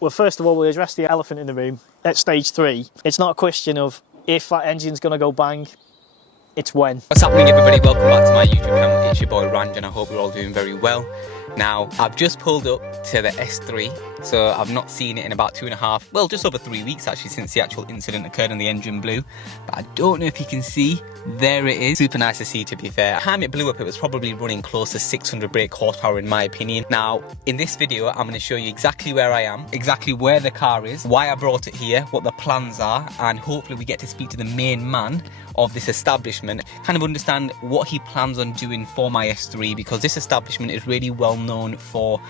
Well, first of all, we'll address the elephant in the room. At stage 3, it's not a question of if that engine's going to go bang, it's when. What's happening, everybody? Welcome back to my YouTube channel. It's your boy Ranj, and I hope you're all doing very well. Now, I've just pulled up to the S3, so I've not seen it in about 2.5, well, just over 3 weeks actually, since the actual incident occurred and the engine blew. But I don't know if you can see, there it is. Super nice to see, to be fair. The time it blew up, it was probably running close to 600 brake horsepower in my opinion. Now, in this video, I'm going to show you exactly where I am, exactly where the car is, why I brought it here, what the plans are, and hopefully we get to speak to the main man of this establishment, kind of understand what he plans on doing for my S3, because this establishment is really well known for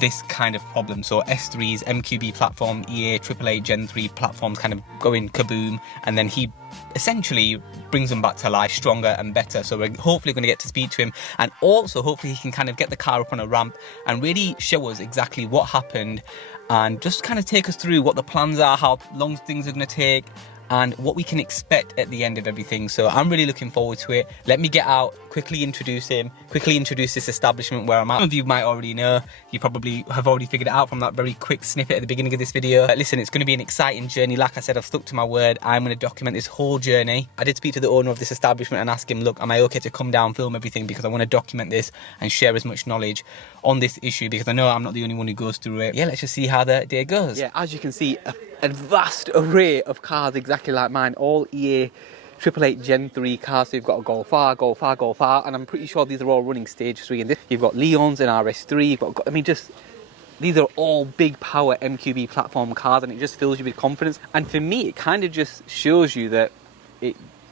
this kind of problem. So S3's MQB platform, EA 888 Gen 3 platforms kind of going kaboom, and then he essentially brings them back to life stronger and better. So we're hopefully going to get to speak to him, and also hopefully he can kind of get the car up on a ramp and really show us exactly what happened and just kind of take us through what the plans are, how long things are going to take, and what we can expect at the end of everything. So I'm really looking forward to it. Let me get out, quickly introduce him, quickly introduce this establishment where I'm at. Some of you might already know, you probably have already figured it out from that very quick snippet at the beginning of this video. Listen, it's going to be an exciting journey. Like I said, I've stuck to my word. I'm going to document this whole journey. I did speak to the owner of this establishment and ask him, look, am I okay to come down, film everything, because I want to document this and share as much knowledge on this issue, because I know I'm not the only one who goes through it. Yeah, let's just see how the day goes. Yeah, as you can see, a vast array of cars exactly like mine, all EA 888 Gen 3 cars. So you've got a Golf R, Golf R, Golf R, and I'm pretty sure these are all running stage 3. And this, you've got Leons and RS3, you've got, I mean, just, these are all big power MQB platform cars, and it just fills you with confidence. And for me, it kind of just shows you that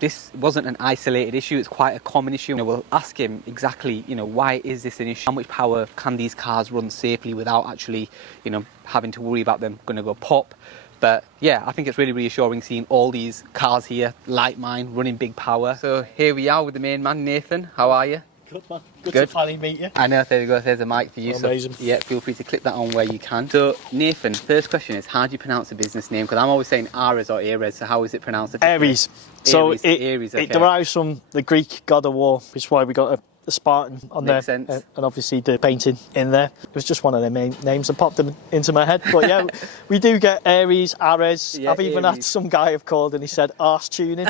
this wasn't an isolated issue, it's quite a common issue. You know, we'll ask him exactly, you know, why is this an issue? How much power can these cars run safely without actually, you know, having to worry about them going to go pop? But yeah, I think it's really reassuring seeing all these cars here, like mine, running big power. So here we are with the main man, Nathan. How are you? Good, man. Good to finally meet you. I know, there you go, there's a mic for you. Amazing. So yeah, feel free to click that on where you can. So Nathan, first question is, how do you pronounce the business name? Because I'm always saying Ares or Ares, so how is it pronounced? Ares. So Ares, it okay. derives from the Greek god of war, which is why we got the Spartan on Makes there, sense. and obviously the painting in there. It was just one of their main names that popped into my head. But yeah, we do get Ares, Ares. Yeah, I've even Ares. had some guy have called and he said arse tuning.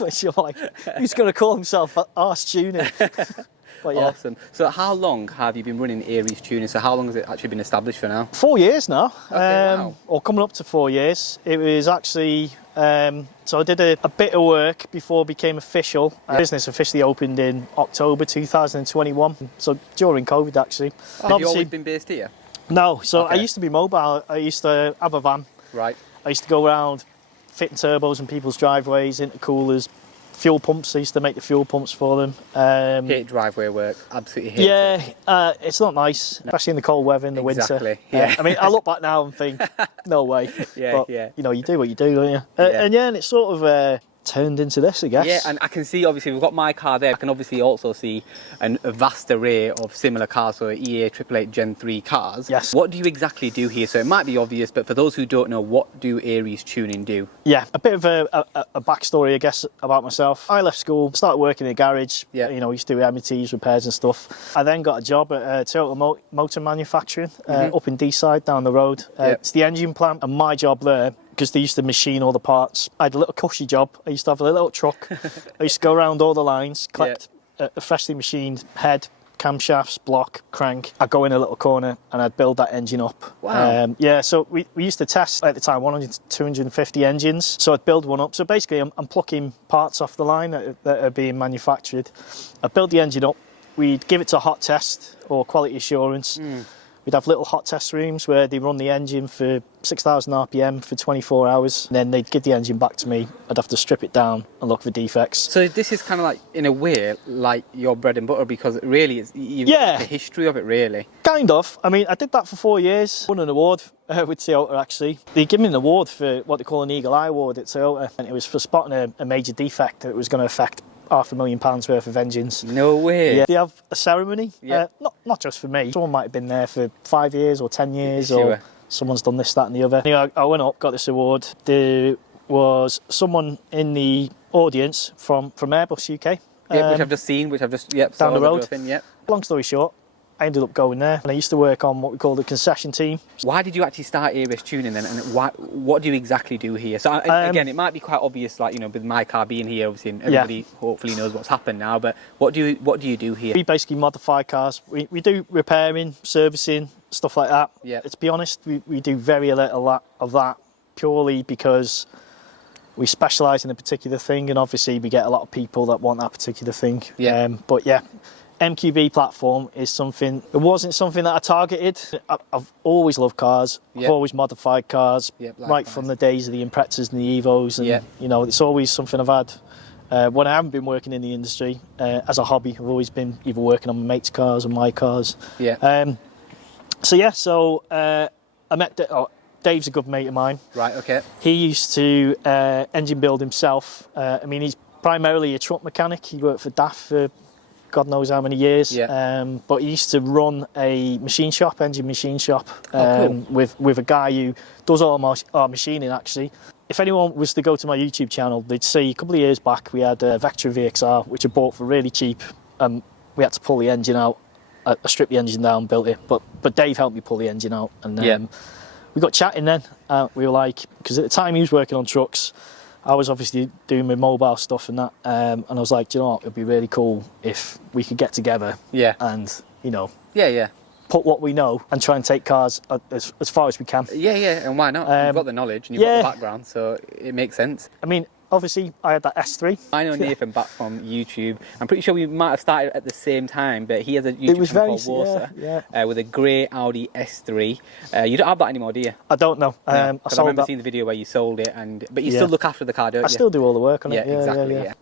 Which you're like, who's going to call himself arse tuning? But yeah. Awesome. So how long have you been running Ares tuning? So how long has it actually been established for now? 4 years now, Okay, wow. or coming up to 4 years. It was actually, so I did a bit of work before it became official. Business officially opened in October 2021, so during COVID actually. Have you always been based here? No, so Okay. I used to be mobile. I used to have a van. Right. I used to go around fitting turbos in people's driveways, intercoolers, fuel pumps. I used to make the fuel pumps for them. Hate driveway work, absolutely hate it. Yeah, it's not nice, especially in the cold weather in the winter. Exactly, yeah. I mean, I look back now and think, no way. Yeah, but, yeah. you know, you do what you do, don't you? Yeah. And it sort of turned into this, I guess. Yeah, and I can see, obviously, we've got my car there. I can obviously also see a vast array of similar cars, so EA 888 Gen 3 cars. Yes. What do you exactly do here? So it might be obvious, but for those who don't know, what do Ares tuning do? Yeah, a bit of a backstory, I guess, about myself. I left school, started working in a garage. Yeah. You know, used to do MOTs, repairs and stuff. I then got a job at Toyota Motor Manufacturing up in D-side, down the road. It's the engine plant, and my job there, because they used to machine all the parts. I had a little cushy job. I used to have a little truck. I used to go around all the lines, collect a freshly machined head, camshafts, block, crank. I'd go in a little corner and I'd build that engine up. Wow. Yeah, so we used to test at the time 100 to 250 engines. So I'd build one up. So basically I'm plucking parts off the line that are being manufactured. I'd build the engine up. We'd give it to a hot test or quality assurance. We'd have little hot test rooms where they run the engine for 6,000 RPM for 24 hours. And then they'd give the engine back to me. I'd have to strip it down and look for defects. So this is kind of like, in a way, like your bread and butter, because it really is, you've got the history of it, really. Kind of. I mean, I did that for 4 years. Won an award with Toyota, actually. They gave me an award for what they call an Eagle Eye Award at Toyota. And it was for spotting a major defect that was going to affect £500,000 worth of engines. No way. Yeah, they have a ceremony. Yeah. Not just for me. Someone might have been there for 5 years or 10 years, Sure. or someone's done this, that, and the other. Anyway, I went up, got this award. There was someone in the audience from Airbus UK. Which I've just seen, down the road. In, Long story short, I ended up going there, and I used to work on what we call the concession team. Why did you actually start ABS tuning then, and what do you exactly do here? So again, it might be quite obvious, like, you know, with my car being here, obviously, and everybody hopefully knows what's happened now. But what do you do here? We basically modify cars. We do repairing, servicing, stuff like that. Yeah. To be honest, we do very little of that purely because we specialise in a particular thing, and obviously we get a lot of people that want that particular thing. Yeah. But yeah. MQB platform is something, it wasn't something that I targeted. I've always loved cars. Yep. I've always modified cars, Yep, right from the days of the Imprezzas and the Evos. And, Yep. you know, it's always something I've had. When I haven't been working in the industry, as a hobby, I've always been either working on my mates' cars or my cars. Yeah. I met Dave's a good mate of mine. Right, okay. He used to engine build himself. I mean, he's primarily a truck mechanic. He worked for DAF for God knows how many years. Yeah. But he used to run a machine shop, engine machine shop, cool. with a guy who does all our machining, actually. If anyone was to go to my YouTube channel, they'd see a couple of years back we had a Vectra VXR, which I bought for really cheap. We had to pull the engine out. I stripped the engine down, built it. But Dave helped me pull the engine out. And we got chatting then. We were like, because at the time he was working on trucks, I was obviously doing my mobile stuff and that, and I was like, do you know what, it'd be really cool if we could get together and, you know, put what we know and try and take cars as far as we can. Yeah, and why not? You've got the knowledge and you've got the background, so it makes sense. I mean, obviously, I had that S3. I know Nathan back from YouTube. I'm pretty sure we might have started at the same time, but he has a YouTube channel called Warsa with a grey Audi S3. You don't have that anymore, do you? I don't know. No, I sold remember that. seeing the video where you sold it, but you still look after the car, don't you? I still do all the work on it. Yeah, exactly. Yeah.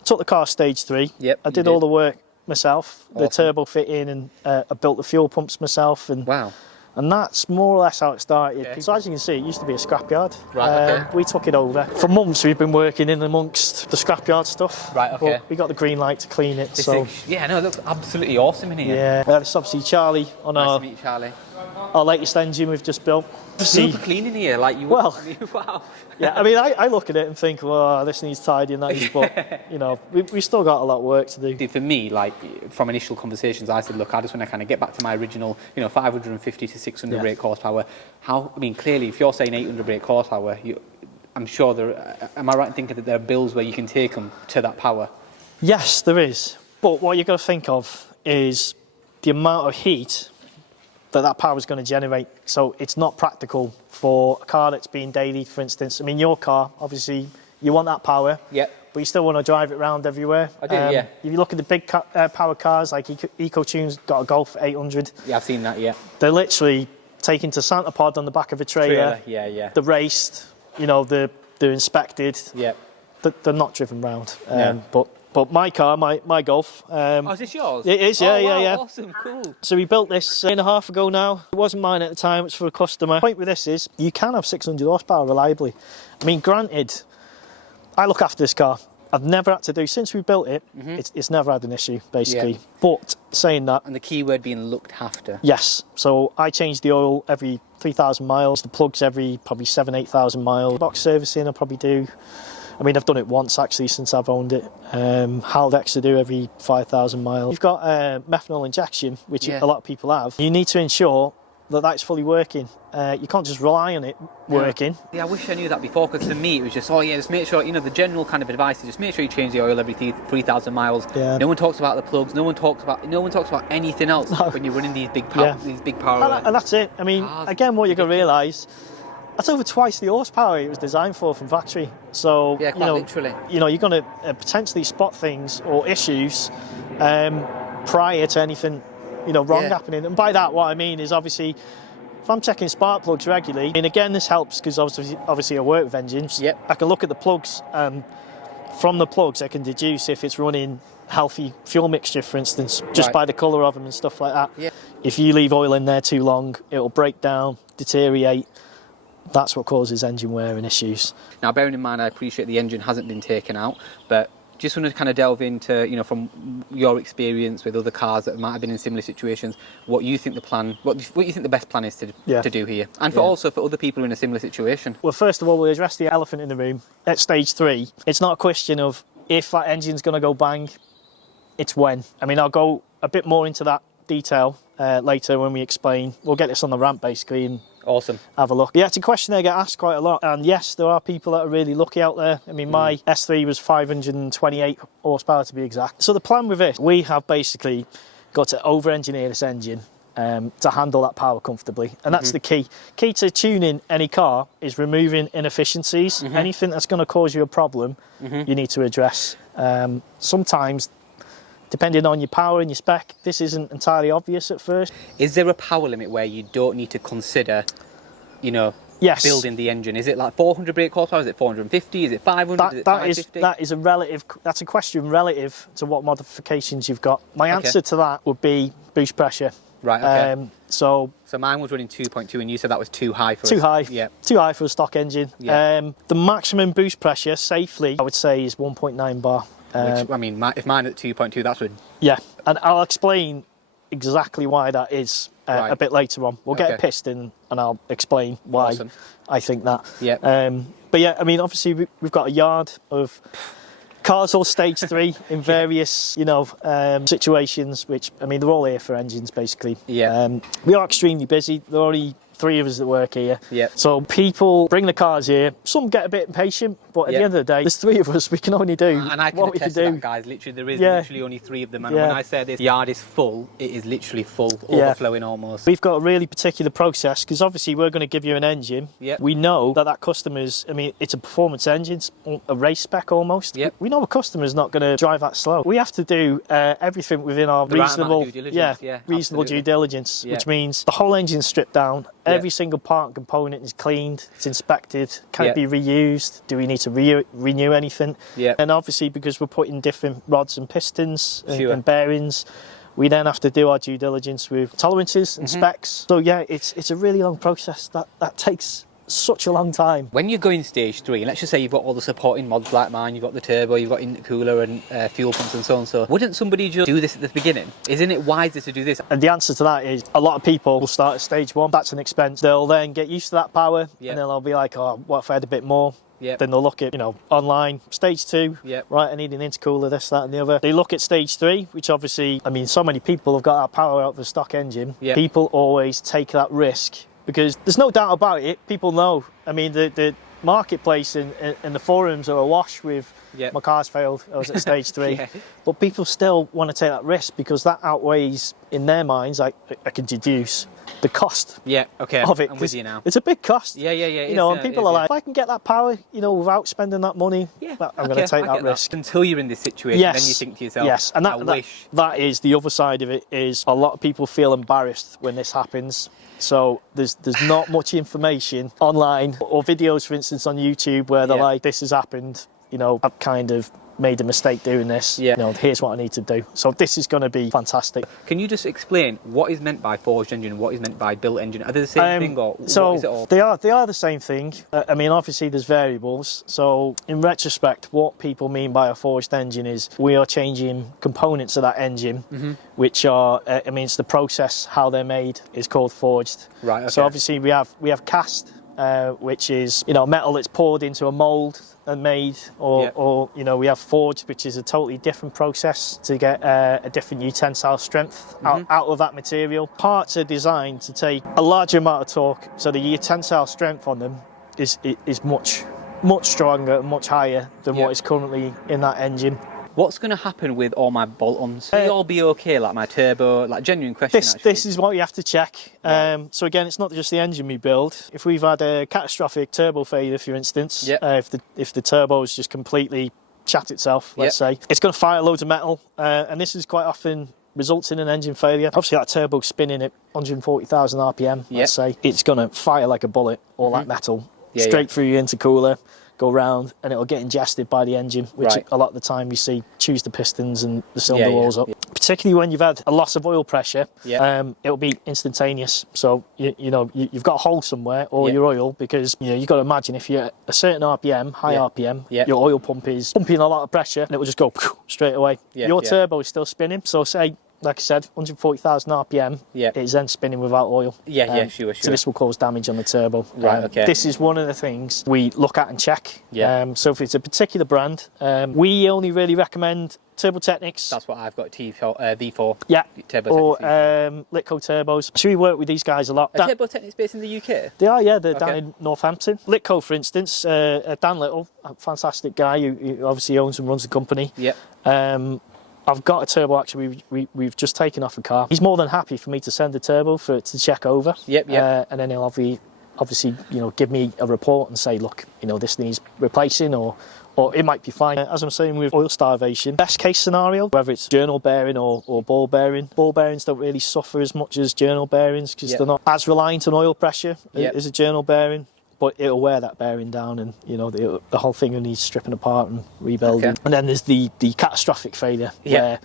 I took the car stage 3. Yep, I did all the work myself, the turbo fitting, and I built the fuel pumps myself. And wow. And that's more or less how it started. So as you can see, it used to be a scrapyard. Right, okay. We took it over. For months we've been working in amongst the scrapyard stuff. Right, okay. But we got the green light to clean it. Yeah, no, it looks absolutely awesome in here. Yeah. It's obviously Charlie on Nice to meet you, Charlie. our latest engine we've just built. Super clean in here, like you. Well, wow. Yeah, I mean, I look at it and think, well, this needs tidying, that needs, but you know, we still got a lot of work to do. For me, like from initial conversations, I said, look, I just want to kind of get back to my original, 550 to 600 brake horsepower. I mean, clearly, if you're saying 800 brake horsepower, I'm sure am I right in thinking that there are builds where you can take them to that power? Yes, there is. But what you've got to think of is the amount of heat that power is going to generate. So it's not practical for a car that's being daily, for instance. I mean, your car, obviously, you want that power. Yep. But you still want to drive it around everywhere. I do, yeah. If you look at the big power cars, like EcoTune's got a Golf 800. Yeah, I've seen that, yeah. They're literally taken to Santa Pod on the back of a trailer. Yeah. They're raced, they're inspected. Yeah. They're not driven round. But my car, my Golf. Is this yours? It is, wow, yeah. Awesome, cool. So we built this a year and a half ago now. It wasn't mine at the time, it's for a customer. The point with this is you can have 600 horsepower reliably. I mean, granted, I look after this car. I've never had to do, since we built it, it's never had an issue, basically. Yeah. But saying that... And the key word being looked after. Yes. So I change the oil every 3,000 miles, the plugs every probably 8,000 miles. Box servicing I probably do. I mean, I've done it once, actually, since I've owned it. Haldex I do every 5,000 miles. You've got methanol injection, which a lot of people have. You need to ensure that that's fully working. You can't just rely on it working. Yeah, I wish I knew that before, because for me it was just, just make sure, the general kind of advice is just make sure you change the oil every 3,000 miles. Yeah. No one talks about the plugs, no one talks about anything else when you're running these big power. And that's it. I mean, again, what you've got to realise, that's over twice the horsepower it was designed for from factory. So, literally. You're going to potentially spot things or issues prior to anything, wrong happening. And by that, what I mean is obviously, if I'm checking spark plugs regularly, and again, this helps because obviously I work with engines. Yep. I can look at the plugs. From the plugs, I can deduce if it's running healthy fuel mixture, for instance, just by the colour of them and stuff like that. Yep. If you leave oil in there too long, it'll break down, deteriorate. That's what causes engine wear and issues. Now, bearing in mind, I appreciate the engine hasn't been taken out, but just want to kind of delve into, from your experience with other cars that might have been in similar situations, what you think what you think the best plan is to do here, and also for other people in a similar situation. Well, first of all, we'll address the elephant in the room. At stage 3, it's not a question of if that engine's going to go bang, it's when. I mean, I'll go a bit more into that detail later when we explain. We'll get this on the ramp basically and Awesome. have a look. Yeah, it's a question I get asked quite a lot. And yes, there are people that are really lucky out there. I mean, my S3 was 528 horsepower to be exact. So the plan with this, we have basically got to over-engineer this engine to handle that power comfortably. And that's the key. Key to tuning any car is removing inefficiencies. Anything that's going to cause you a problem, you need to address. Sometimes, depending on your power and your spec, this isn't entirely obvious at first. Is there a power limit where you don't need to consider, you know, Yes. building the engine? Is it like 400 brake horsepower? Is it 450? Is it 500? Is it 550? That is a relative. That's a question relative to what modifications you've got. My answer to that would be boost pressure. Right. Okay. So mine was running 2.2, and you said that was too high for too high. Yeah. Too high for a stock engine. Yeah. The maximum boost pressure safely, I would say, is 1.9 bar. Which, I mean, if mine at 2.2, that's good. Yeah, and I'll explain exactly why that is Right. a bit later on. We'll get a piston and I'll explain why Awesome. I think that. Yeah. But yeah, I mean, obviously we've got a yard of cars all stage 3 in various, you know, situations, which, I mean, they're all here for engines basically. Yeah. We are extremely busy. There are only 3 of us that work here. Yeah. So people bring the cars here. Some get a bit impatient, but at the end of the day, there's 3 of us. We can only do And I can what we attest can to do. that, guys. Literally, there is Yeah. literally only 3 of them. And Yeah. when I say this yard is full, it is literally full, Yeah. overflowing almost. We've got a really particular process because obviously we're going to give you an engine. Yep. We know that customer's, I mean, it's a performance engine, it's a race spec almost. Yep. We know a customer's not going to drive that slow. We have to do everything within our The right amount of reasonable, due diligence, yeah, reasonable absolutely. due diligence, Yeah. which means the whole engine's stripped down. Yeah. Every single part and component is cleaned, it's inspected. Can Yeah. it be reused? Do we need to renew anything? Yeah. And obviously, because we're putting different rods and pistons and, Sure. and bearings, we then have to do our due diligence with tolerances and specs. So yeah, it's a really long process. That takes such a long time. When you're going stage 3, and let's just say you've got all the supporting mods like mine, you've got the turbo, you've got intercooler and fuel pumps and so on, so wouldn't somebody just do this at the beginning? Isn't it wiser to do this? And the answer to that is a lot of people will start at stage 1. That's an expense. They'll then get used to that power, Yeah. and then they'll be like, oh, what if I had a bit more? Yeah. Then they'll look at, you know, online, stage 2, Yep. right, I need an intercooler, this, that and the other. They look at stage 3, which obviously, I mean, so many people have got that power out of the stock engine. Yep. People always take that risk because there's no doubt about it. People know. I mean, the marketplace and the forums are awash with Yep. my car's failed, I was at stage 3. Yeah. But people still want to take that risk because that outweighs, in their minds, I can deduce the cost Yeah, okay, of it. I'm with 'cause you now. It's a big cost. Yeah, it You is, know, and it people is, are yeah. like, if I can get that power, you know, without spending that money, Yeah, I'm okay, going to take I that get risk. Until you're in this situation, Yes. then you think to yourself, Yes, and I wish. that is the other side of it. Is a lot of people feel embarrassed when this happens. So there's not much information online or videos, for instance, on YouTube where they're Yeah. like, "This has happened. You know, I've kind of made a mistake doing this. Yeah. You know, here's what I need to do." So this is going to be fantastic. Can you just explain what is meant by forged engine and what is meant by built engine? Are they the same thing, or so what is it all? they are the same thing. I mean, obviously there's variables. So in retrospect, what people mean by a forged engine is we are changing components of that engine, which are I mean, it's the process how they're made is called forged. Right, So okay. obviously we have cast, which is, you know, metal that's poured into a mould and made, or you know, we have forged, which is a totally different process to get a different utensile strength out of that material. Parts are designed to take a larger amount of torque, so the utensile strength on them is much stronger and much higher than Yeah. what is currently in that engine. What's going to happen with all my bolt-ons? Will they all be okay, like my turbo? Like, genuine question, actually. This is what you have to check. So again, it's not just the engine we build. If we've had a catastrophic turbo failure, for instance, Yep. if the turbo's just completely shat itself, let's say, it's going to fire loads of metal, and this is quite often results in an engine failure. Obviously, that turbo's spinning at 140,000 RPM, let's say. It's going to fire like a bullet, all that metal, straight through your intercooler, go round, and it'll get ingested by the engine, which a lot of the time you see chews the pistons and the cylinder walls up. Particularly when you've had a loss of oil pressure, it'll be instantaneous. So you've got a hole somewhere, or your oil, because you've got to imagine if you're at a certain RPM, high RPM, your oil pump is pumping a lot of pressure, and it will just go straight away. Your turbo is still spinning. So say like I said, 140,000 RPM. Yep. It is then spinning without oil. Yeah, sure. So this will cause damage on the turbo. Right, okay. This is one of the things we look at and check. Yeah. So if it's a particular brand, we only really recommend Turbo Technics. That's what I've got, V4. Yeah. Turbo or Technics. Litco turbos. So we work with these guys a lot. Are Turbo Technics based in the UK? They are, yeah. They're down in Northampton. Litco, for instance, Dan Little, a fantastic guy who obviously owns and runs the company. Yep. I've got a turbo actually we've just taken off a car. He's more than happy for me to send a turbo for it to check over. Yep. And then he'll obviously give me a report and say, look, this needs replacing or it might be fine. As I'm saying with oil starvation, best case scenario, whether it's journal bearing or ball bearing, ball bearings don't really suffer as much as journal bearings because they're not as reliant on oil pressure as a journal bearing. But it'll wear that bearing down, and the whole thing will need stripping apart and rebuilding. Okay. And then there's the catastrophic failure where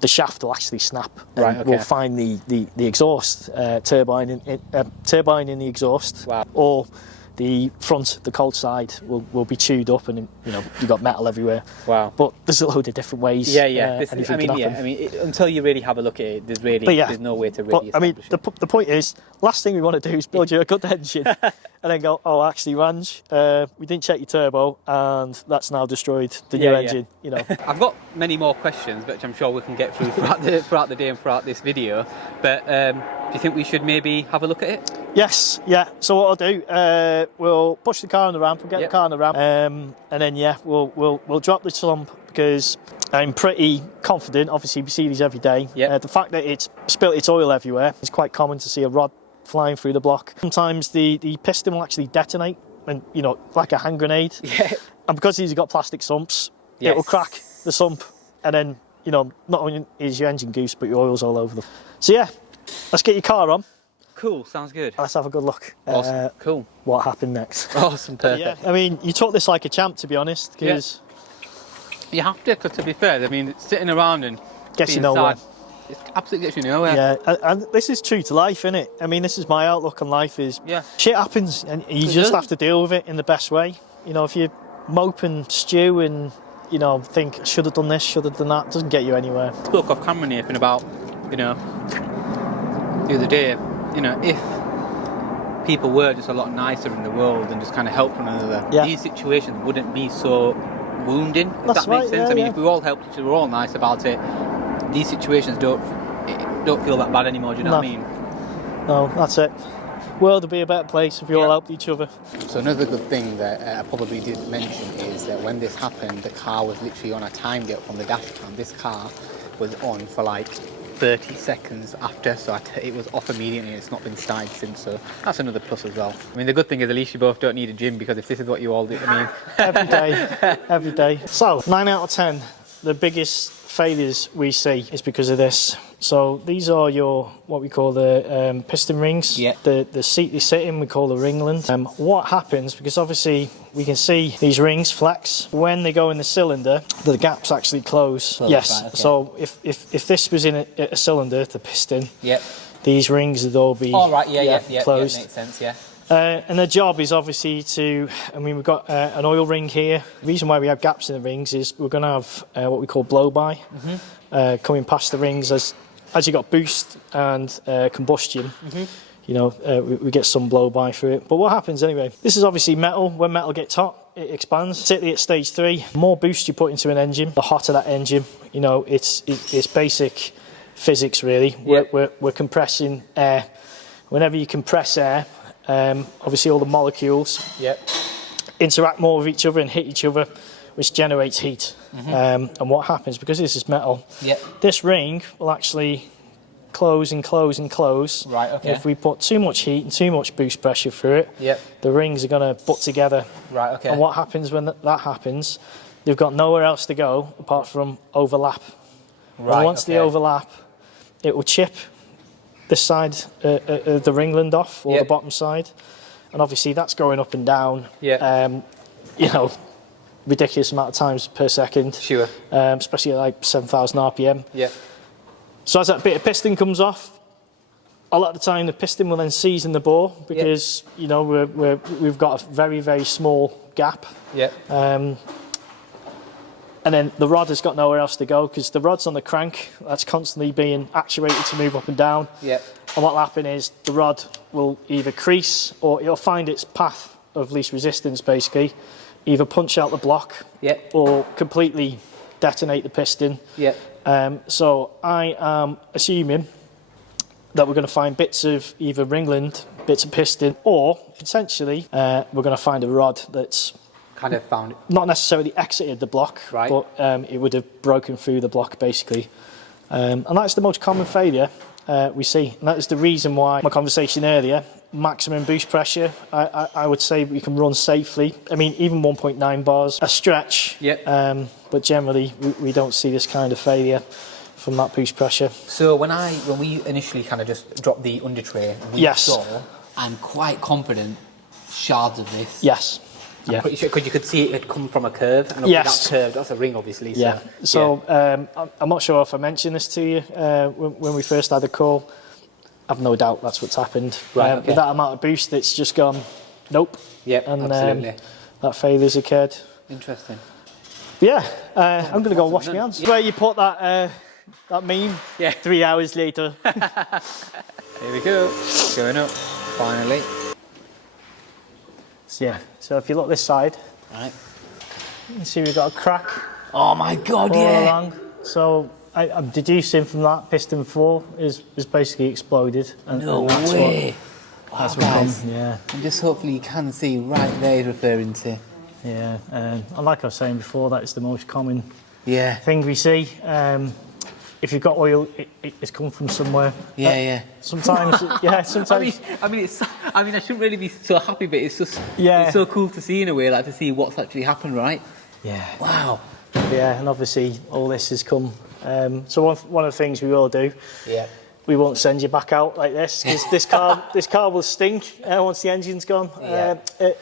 the shaft will actually snap. Right. And we'll find the exhaust turbine in the exhaust, or the front, the cold side, will be chewed up, and you've got metal everywhere. Wow! But there's a load of different ways. Until you really have a look at it, there's no way to really. But the point is, last thing we want to do is build you a good engine, and then go, oh, actually, Ranj, we didn't check your turbo, and that's now destroyed the new engine. I've got many more questions, which I'm sure we can get through throughout the day and throughout this video. But do you think we should maybe have a look at it? Yes, yeah. So what I'll do, we'll push the car on the ramp, we'll get the car on the ramp, and then we'll drop the slump because I'm pretty confident. Obviously, we see these every day. The fact that it's spilt its oil everywhere, it's quite common to see a rod flying through the block. Sometimes the piston will actually detonate, and like a hand grenade. Yeah. And because these have got plastic sumps, it will crack the sump, and then not only is your engine goose, but your oil's all over them. So yeah, let's get your car on. Cool, sounds good. Let's have a good look. Awesome. Cool. What happened next? Awesome, perfect. Yeah, I mean, you took this like a champ, to be honest, because you have to. Because to be fair, I mean, sitting around and gets you nowhere. It absolutely gets you nowhere. Yeah, and this is true to life, isn't it? I mean, this is my outlook on life: is shit happens, and you just have to deal with it in the best way. If you mope and stew and think should have done this, should have done that, it doesn't get you anywhere. Spoke off camera naping about the other day. If people were just a lot nicer in the world and just kind of helped one another, these situations wouldn't be so wounding, if that makes sense. I mean, if we all helped each other, we're all nice about it, these situations don't feel that bad anymore, do you know what I mean? No, that's it. World would be a better place if we all helped each other. So another good thing that I probably didn't mention is that when this happened, the car was literally on a time gate from the dash cam. This car was on for like 30 seconds after, so it was off immediately and it's not been started since, so that's another plus as well. I mean, the good thing is at least you both don't need a gym, because if this is what you all do, I mean... every day. So, 9 out of 10, the biggest failures we see is because of this. So these are what we call the piston rings. Yeah. The seat they sit in, we call the ringland. What happens, because obviously we can see these rings flex, when they go in the cylinder, the gaps actually close. Oh, yes. right, okay. So if this was in a cylinder, the piston, yep, these rings would all be closed. Yeah, makes sense, yeah. And their job is obviously we've got an oil ring here. The reason why we have gaps in the rings is we're going to have what we call blow-by coming past the rings as you got boost and combustion. We get some blow-by through it. But what happens anyway? This is obviously metal. When metal gets hot, it expands. Particularly at stage 3, the more boost you put into an engine, the hotter that engine. It's basic physics really. Yep. We're compressing air. Whenever you compress air, obviously all the molecules interact more with each other and hit each other, which generates heat. And what happens, because this is metal, this ring will actually close and close and close. Right, okay. If we put too much heat and too much boost pressure through it, the rings are going to butt together. Right, okay. And what happens when that happens, they've got nowhere else to go apart from overlap. Right, and once they overlap, it will chip this side of the ringland off, or the bottom side, and obviously that's going up and down. Ridiculous amount of times per second. Sure. Especially at like 7,000 RPM. Yeah. So as that bit of piston comes off, a lot of the time the piston will then seize in the bore, because we've got a very, very small gap. Yeah. And then the rod has got nowhere else to go because the rod's on the crank. That's constantly being actuated to move up and down. Yeah. And what will happen is the rod will either crease or it'll find its path of least resistance, basically. Either punch out the block or completely detonate the piston. Yeah. So I am assuming that we're going to find bits of either ringland, bits of piston, or potentially we're going to find a rod that's Kind of found it. not necessarily exited the block, Right. but it would have broken through the block basically. And that's the most common failure we see. And that is the reason why my conversation earlier, maximum boost pressure, I would say we can run safely. I mean, even 1.9 bars, a stretch, but generally we don't see this kind of failure from that boost pressure. So when we initially kind of just dropped the under tray, we saw, I'm quite confident, shards of this. Yes. I'm pretty sure, because you could see it had come from a curve, and Yes. that curve, that's a ring, obviously. Yeah. So I'm not sure if I mentioned this to you when we first had the call. I've no doubt that's what's happened. Right, okay. With that amount of boost, it's just gone, nope. Yep, And absolutely. that failure's occurred. Interesting. Yeah, I'm going to go and wash my hands. Where you put that meme 3 hours later. Here we go. Going up, finally. So if you look this side, Right. you can see we've got a crack Oh my God, all yeah. along. So I'm deducing from that piston 4 is basically exploded. And, No and that's way. That's Wow, what guys. come, yeah. And just hopefully you can see right there he's referring to. Yeah, and like I was saying before, that is the most common Yeah. thing we see. If you've got oil, it's come from somewhere. Yeah. Sometimes, sometimes. I mean, I shouldn't really be so happy, but it's just, Yeah. it's so cool to see in a way, like to see what's actually happened, right? Yeah. Wow. Yeah, and obviously all this has come. So one of the things we will do, Yeah. we won't send you back out like this because this car will stink once the engine's gone.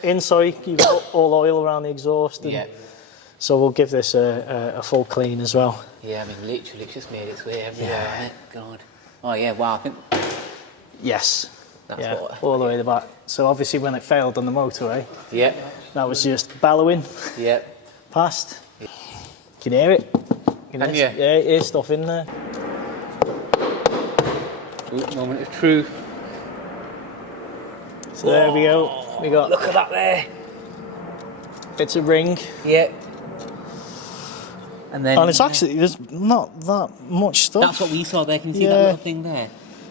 Inside, you've got all oil around the exhaust. And so we'll give this a full clean as well. Yeah, I mean, literally, it's just made its way everywhere, hasn't it? God. Oh, yeah, wow. I think Yes. that's what. all the way to the back. So obviously when it failed on the motorway, Yeah. that was just bellowing Yeah. past. Can you hear it? Can you? Yeah, it is stuff in there. Ooh, moment of truth. So there we go. We got Look at that there. bits of ring. Yeah. And then. And it's actually, there's not that much stuff. That's what we saw there. Can you see that Yeah. little thing there?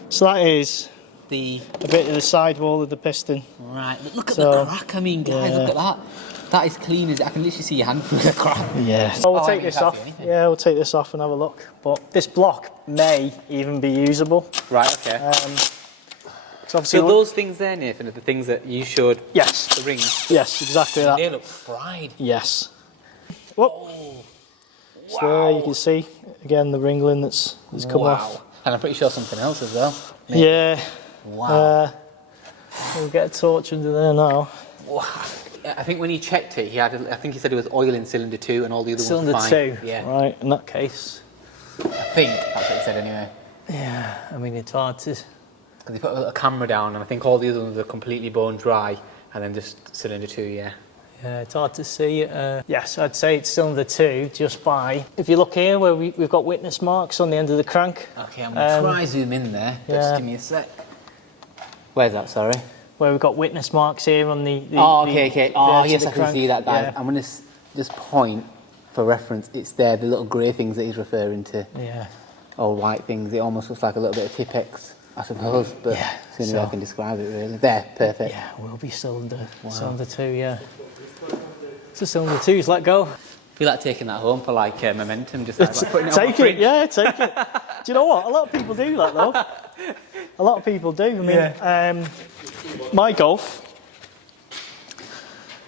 So that is The. a bit of the sidewall of the piston. Right. Look at So, the crack. I mean, guys, yeah. look at that. That is clean as I can literally see your hand through the crack. Yeah. So we'll Oh, I take mean, this you can't off. see anything. Yeah, we'll take this off and have a look. But this block may even be usable. Right. Okay. 'Cause obviously So those things there, Nathan, are the things that you showed. yes. The rings. Yes, exactly that. They look fried. Yes. Whoop. So there you can see again the ringling that's come off. And I'm pretty sure something else as well. Yeah. Wow. We'll get a torch under there now. Wow. I think when he checked it, I think he said it was oil in cylinder 2 and all the other Cylinder ones fine. 2. Yeah. Right. In that case. I think that's what he said anyway. Yeah. I mean it's hard to. Because he put a camera down, and I think all the other ones are completely bone dry, and then just cylinder 2. Yeah. Yeah, it's hard to see. Yes, I'd say it's cylinder 2 just by. If you look here where we've got witness marks on the end of the crank. Okay, I'm gonna try zoom in there. yeah. Just give me a sec. Where's that? Sorry. Where we've got witness marks here on the Oh, okay. Oh, edge yes, of I the can crank. see that, guys. Yeah. I'm going to just point for reference. It's there, the little grey things that he's referring to, Yeah. or white things. It almost looks like a little bit of Tipex, I suppose, but Yeah, it's the only way I so- can describe it, really. There, perfect. Yeah, will be cylinder 2. Yeah. So cylinder 2's let go. I feel like taking that home for like momentum, just like putting it on my Take fridge. it, yeah, take it. Do you know what? A lot of people do that though. A lot of people do. I mean, my Golf.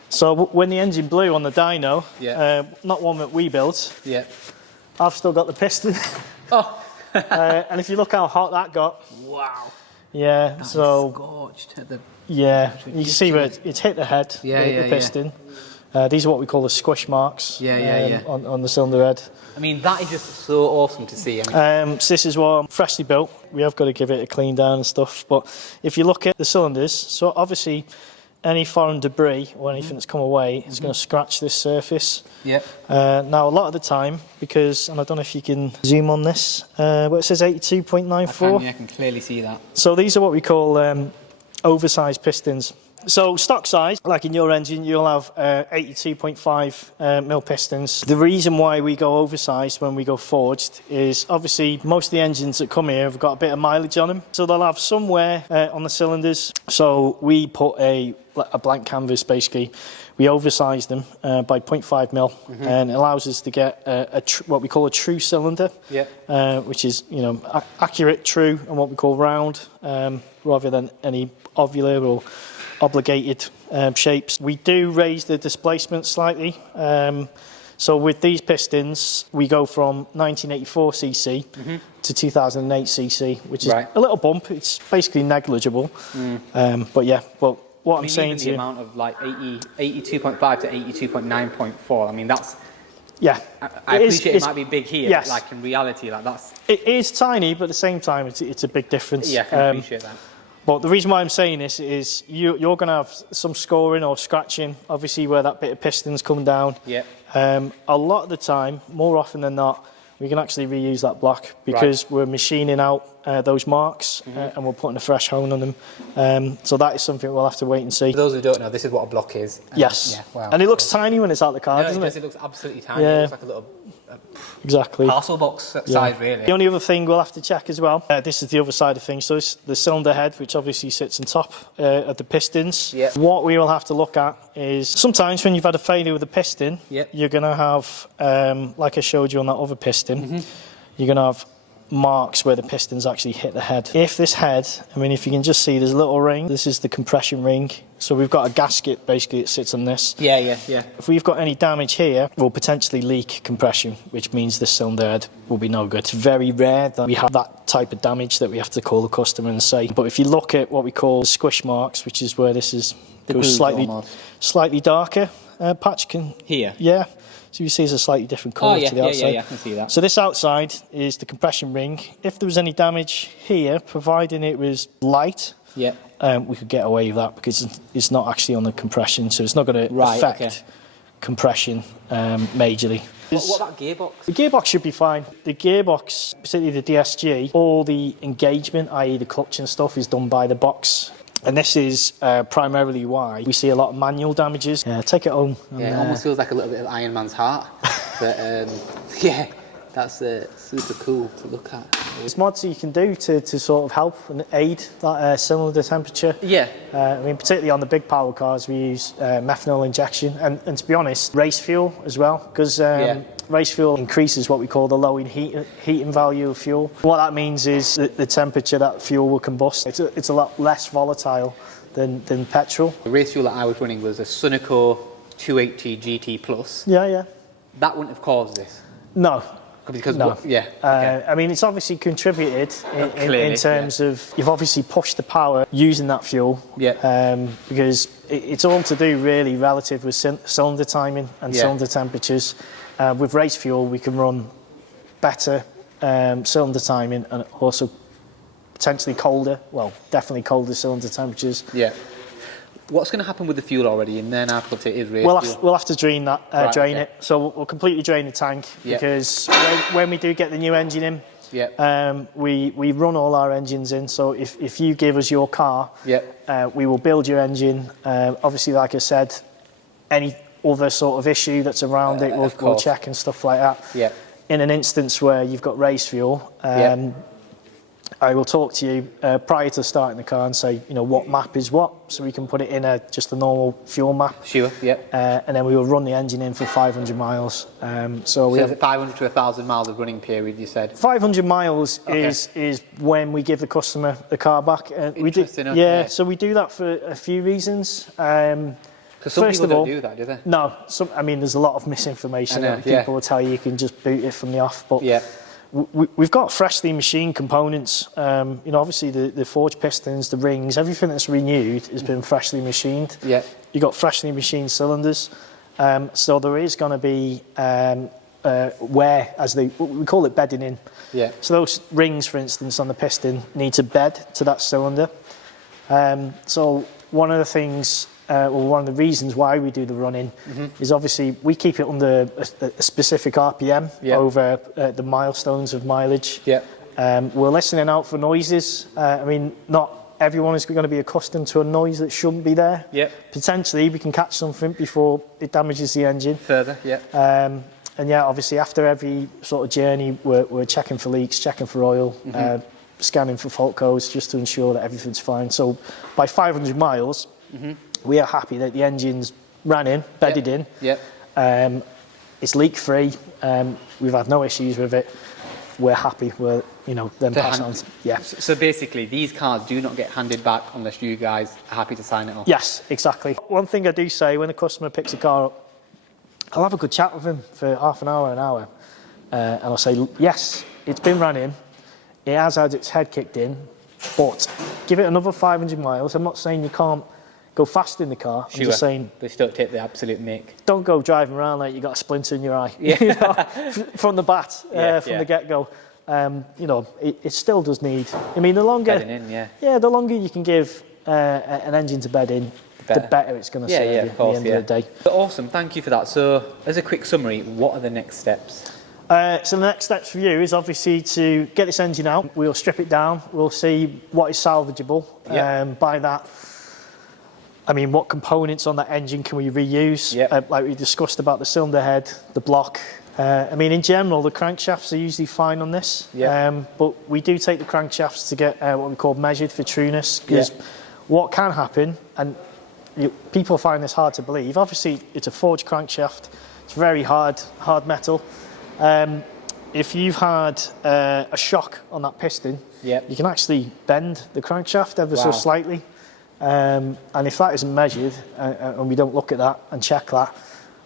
So when the engine blew on the dyno, not one that we built, Yeah. I've still got the piston. Oh. And if you look how hot that got, Wow. yeah. So Scorched at the. yeah, you can see where it's hit the head, the piston. These are what we call the squish marks. On the cylinder head. I mean, that is just so awesome to see. I mean, So this is one freshly built. We have got to give it a clean down and stuff. But if you look at the cylinders, so obviously any foreign debris or anything that's come away is going to scratch this surface. Yep. Now, a lot of the time, because, and I don't know if you can zoom on this, where it says 82.94. I can clearly see that. So these are what we call oversized pistons. So stock size, like in your engine, you'll have 82.5 mil pistons. The reason why we go oversized when we go forged is obviously most of the engines that come here have got a bit of mileage on them. So they'll have some wear on the cylinders. So we put a blank canvas basically. We oversize them by 0.5 mil, and it allows us to get what we call a true cylinder, which is accurate, true, and what we call round, rather than any ovular or obligated shapes. We do raise the displacement slightly. So with these pistons, we go from 1984 cc to 2008 cc, which is a little bump. It's basically negligible. But yeah, well, what I'm saying to you, the amount of like 82.5 to 82.9.4. I mean, that's I appreciate it might be big here, but like in reality, like that's it is tiny, but at the same time, it's a big difference. Yeah, I can appreciate that. But the reason why I'm saying this is you're going to have some scoring or scratching, obviously, where that bit of piston's come down. Yeah. A lot of the time, more often than not, we can actually reuse that block because we're machining out those marks and we're putting a fresh hone on them. So that is something we'll have to wait and see. For those who don't know, this is what a block is. Yes. Yeah, wow. And it looks tiny when it's out the car, doesn't it? It looks absolutely tiny. It looks like a little parcel box size, really. The only other thing we'll have to check as well, this is the other side of things, so it's the cylinder head, which obviously sits on top of the pistons. Yep. What we will have to look at is sometimes when you've had a failure with a piston, you're going to have, like I showed you on that other piston, you're going to have marks where the pistons actually hit the head. If this head, I mean, if you can just see, there's a little ring. This is the compression ring. So we've got a gasket basically that sits on this. Yeah. If we've got any damage here, we'll potentially leak compression, which means the cylinder head will be no good. It's very rare that we have that type of damage that we have to call the customer and say. But if you look at what we call squish marks, which is where this is goes slightly darker patch can here. Yeah. So you see there's a slightly different colour to the outside. Yeah, I can see that. So this outside is the compression ring. If there was any damage here, providing it was light, we could get away with that because it's not actually on the compression, so it's not going to affect compression majorly. What about gearbox? The gearbox should be fine. The gearbox, particularly the DSG, all the engagement, i.e. the clutch and stuff, is done by the box. And this is primarily why we see a lot of manual damages. Take it home. Yeah, it almost feels like a little bit of Iron Man's heart. But yeah, that's super cool to look at. There's mods that you can do to sort of help and aid that cylinder temperature. Yeah. I mean, particularly on the big power cars, we use methanol injection and to be honest, race fuel as well, because race fuel increases what we call the low heating value of fuel. What that means is the temperature that fuel will combust. It's a lot less volatile than petrol. The race fuel that I was running was a Sunoco 280 GT Plus. Yeah. That wouldn't have caused this? No. Because I mean, it's obviously contributed in terms of you've obviously pushed the power using that fuel. Because it's all to do really relative with cylinder timing and cylinder temperatures. With race fuel, we can run better cylinder timing and also potentially colder. Well, definitely colder cylinder temperatures. Yeah. What's going to happen with the fuel already in there now? Because it is race fuel. We'll have to drain that, drain it. So we'll completely drain the tank because when we do get the new engine in, we run all our engines in. So if you give us your car, we will build your engine. Obviously, like I said, any other sort of issue that's around it, we'll check and stuff like that. Yeah. In an instance where you've got race fuel, I will talk to you prior to starting the car and say, what map is what, so we can put it in just a normal fuel map. Sure, and then we will run the engine in for 500 miles. So we have 500 to 1,000 miles of running period, you said? 500 miles is when we give the customer the car back. So we do that for a few reasons. Because some people don't do that, do they? No, there's a lot of misinformation. People will tell you can just boot it from the off, but we've got freshly machined components. Obviously the forged pistons, the rings, everything that's renewed has been freshly machined. Yeah. You've got freshly machined cylinders. So there is going to be wear, we call it bedding in. Yeah. So those rings, for instance, on the piston need to bed to that cylinder. So one of the things one of the reasons why we do the running is obviously we keep it under a specific RPM over the milestones of mileage. We're listening out for noises. I mean, not everyone is going to be accustomed to a noise that shouldn't be there. Potentially, we can catch something before it damages the engine. Further, and yeah, obviously after every sort of journey, we're checking for leaks, checking for oil, scanning for fault codes just to ensure that everything's fine. So by 500 miles, we are happy that the engine's ran in, bedded in. It's leak free. We've had no issues with it. We're happy. We're, you know, then pass on. So basically, these cars do not get handed back unless you guys are happy to sign it off. Yes, exactly. One thing I do say when a customer picks a car up, I'll have a good chat with him for half an hour, and I'll say, yes, it's been run in, it has had its head kicked in, but give it another 500 miles. I'm not saying you can't go fast in the car. I'm just saying, they don't take the absolute mick. don't go driving around like you got a splinter in your eye. You know, from the bat, from the get-go. You know, it still does need. I mean, the longer, the longer you can give an engine to bed in, the better it's going to serve you at the end of the day. But awesome, thank you for that. So, as a quick summary, what are the next steps? So the next steps for you is obviously to get this engine out. We'll strip it down. We'll see what is salvageable. By that, I mean, what components on that engine can we reuse? Like we discussed about the cylinder head, the block. I mean, in general, the crankshafts are usually fine on this. But we do take the crankshafts to get what we call measured for trueness. Because what can happen, and people find this hard to believe, obviously it's a forged crankshaft. It's very hard metal. If you've had a shock on that piston, you can actually bend the crankshaft ever so slightly. And if that isn't measured and we don't look at that and check that,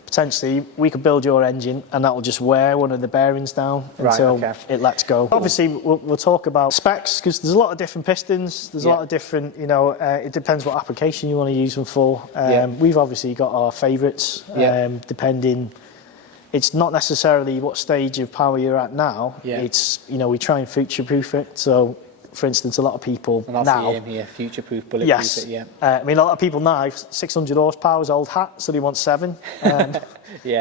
potentially we could build your engine and that will just wear one of the bearings down until it lets go. Obviously, we'll talk about specs because there's a lot of different pistons. There's a lot of different, you know, it depends what application you want to use them for. We've obviously got our favourites, depending. It's not necessarily what stage of power you're at now. It's, you know, we try and future-proof it. So, for instance, a lot of people and that's now... the aim here, future-proof, bulletproof it, I mean, a lot of people now, 600 horsepower is old hat, so they want 7.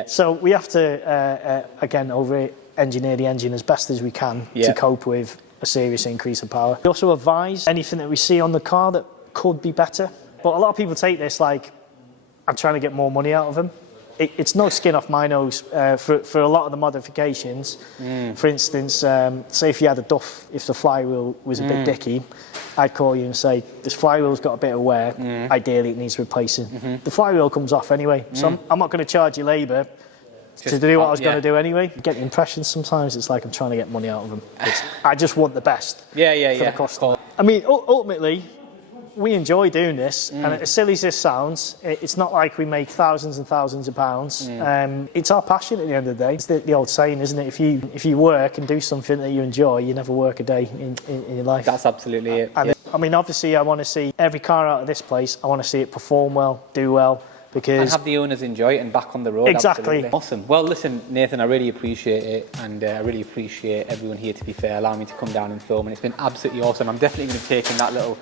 So we have to, again, over-engineer the engine as best as we can to cope with a serious increase of power. We also advise anything that we see on the car that could be better. But a lot of people take this like, I'm trying to get more money out of them. It's no skin off my nose for a lot of the modifications. For instance, say if you had a duff, if the flywheel was a bit dicky, I'd call you and say, this flywheel's got a bit of wear, ideally it needs replacing. The flywheel comes off anyway, so I'm not going to charge you labour to do what I was going to do anyway. You get the impression sometimes it's like I'm trying to get money out of them. I just want the best for the customer. I mean, ultimately, we enjoy doing this, and as silly as this sounds, it's not like we make thousands and thousands of pounds. It's our passion at the end of the day. It's the old saying, isn't it? If you work and do something that you enjoy, you never work a day in your life. That's absolutely it. And I mean, obviously, I want to see every car out of this place. I want to see it perform well, do well. Because and have the owners enjoy it and back on the road. Exactly. Absolutely. Awesome. Well, listen, Nathan, I really appreciate it, and I really appreciate everyone here, to be fair, allowing me to come down and film, and it's been absolutely awesome. I'm definitely going to take in that little...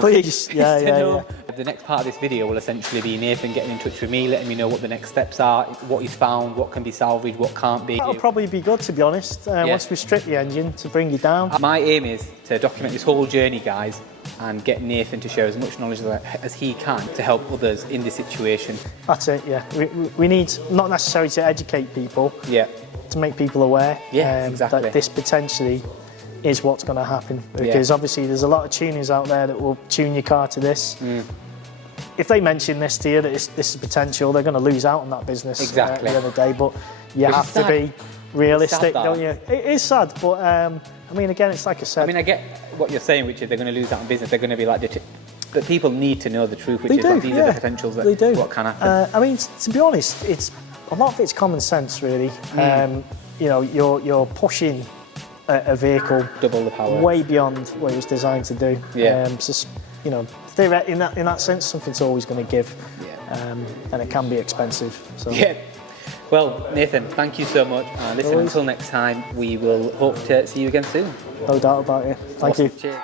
please. The next part of this video will essentially be Nathan getting in touch with me, letting me know what the next steps are, what he's found, what can be salvaged, what can't be. That'll probably be good, to be honest, once we strip the engine to bring you down. My aim is to document this whole journey, guys, and get Nathan to share as much knowledge as he can to help others in this situation. That's it, we need, not necessarily to educate people, to make people aware that this potentially is what's going to happen. Because obviously there's a lot of tuners out there that will tune your car to this. If they mention this to you, that this is potential, they're going to lose out on that business at the end of the day. But you have to be realistic, don't you? It is sad, but I mean, again, it's like I said. I mean, I get what you're saying, which is they're going to lose out on business. They're going to be like, but people need to know the truth, which is like, these are the potentials that what can happen. I mean, to be honest, it's a lot of it's common sense, really. You know, you're pushing a vehicle double the power, way beyond what it was designed to do. So, you know, in that sense, something's always going to give, and it can be expensive. So. Well, Nathan, thank you so much. Listen, until next time, we will hope to see you again soon. No doubt about it. Thank you. Cheers.